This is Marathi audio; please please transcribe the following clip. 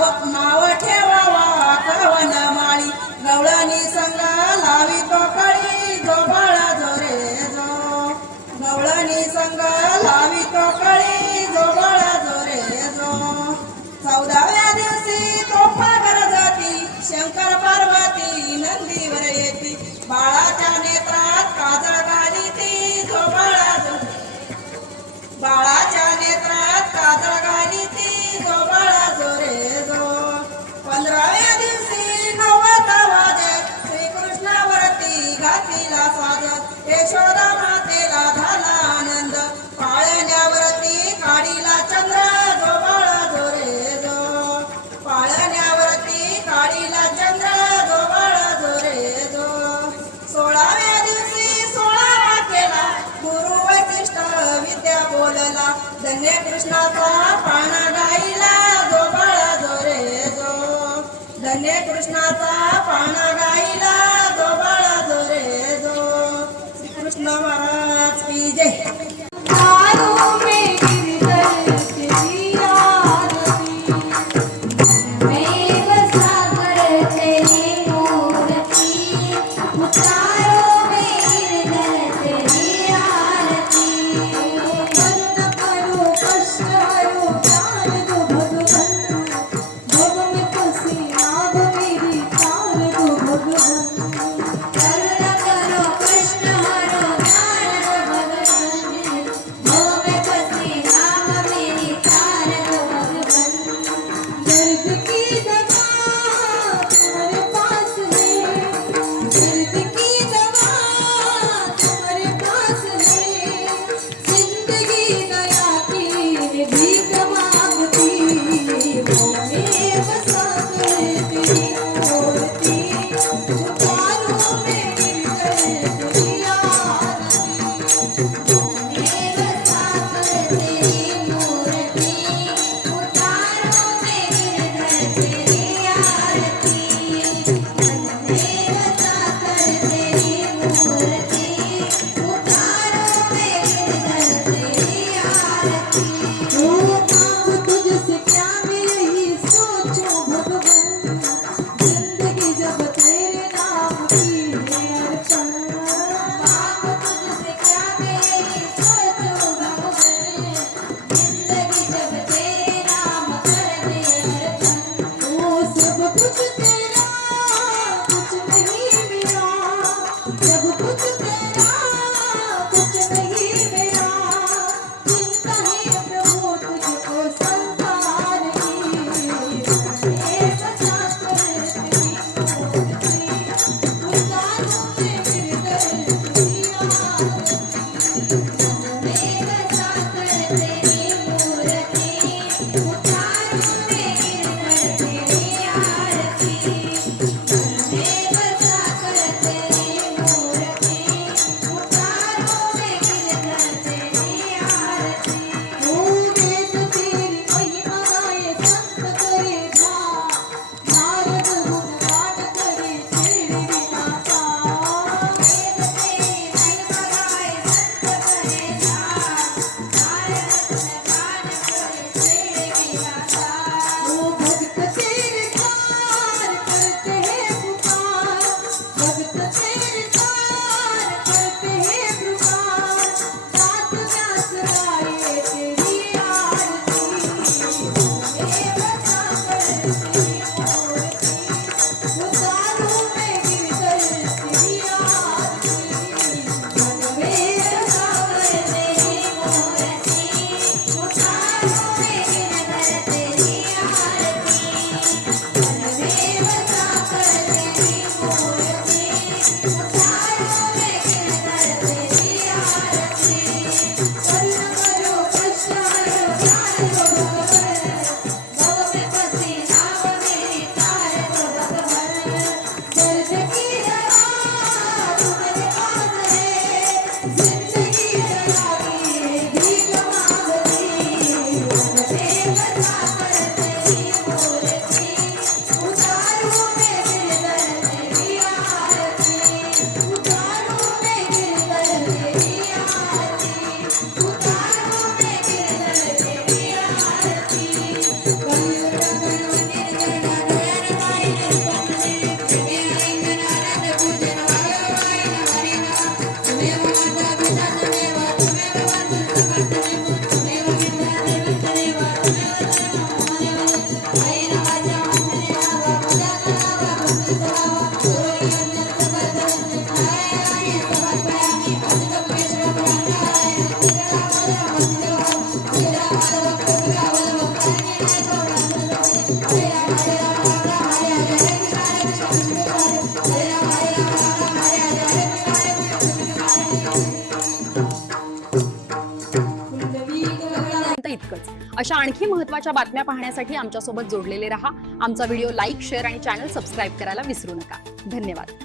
नाव ठेवावा कवन माळी गवळणी संग लावी तो कळी जो बाळा जो रे जो गवळणी संग लावी तो कळी जो बाळा जो रे जो 14व्या दिवशी तोफा गरजती शंकर पार्वती नंदीवर येती बाळाच्या नेत्रात काजळ घालीती जो बाळा जो बाळाच्या नेत्रात काजळ घालीती जो बाळा जो रे जो 15व्या दिवशी नवत वाजे श्रीकृष्णावरती घातीला स्वागत यशोदा मातेला झाला आनंद पाळण्यावरती काढीला चंद्र जो बाळा जो रे जो पाळण्यावरती काढीला चंद्र जो बाळा जो रे जो 16व्या दिवशी 16वा केला गुरु वैशिष्ट विद्या बोलला धन्य कृष्णाचा पाळणा गाईला जो बाळा जो रे जो धन्य कृष्णाचा पाळणा गाईला जो बाळा जो रे जो कृष्ण महाराज की जय। अशा आणखी महत्त्वाच्या बातम्या पाहण्यासाठी आमच्यासोबत जोडलेले रहा. आमचा व्हिडिओ लाईक, शेअर आणि चॅनल सबस्क्राईब करायला विसरू नका. धन्यवाद.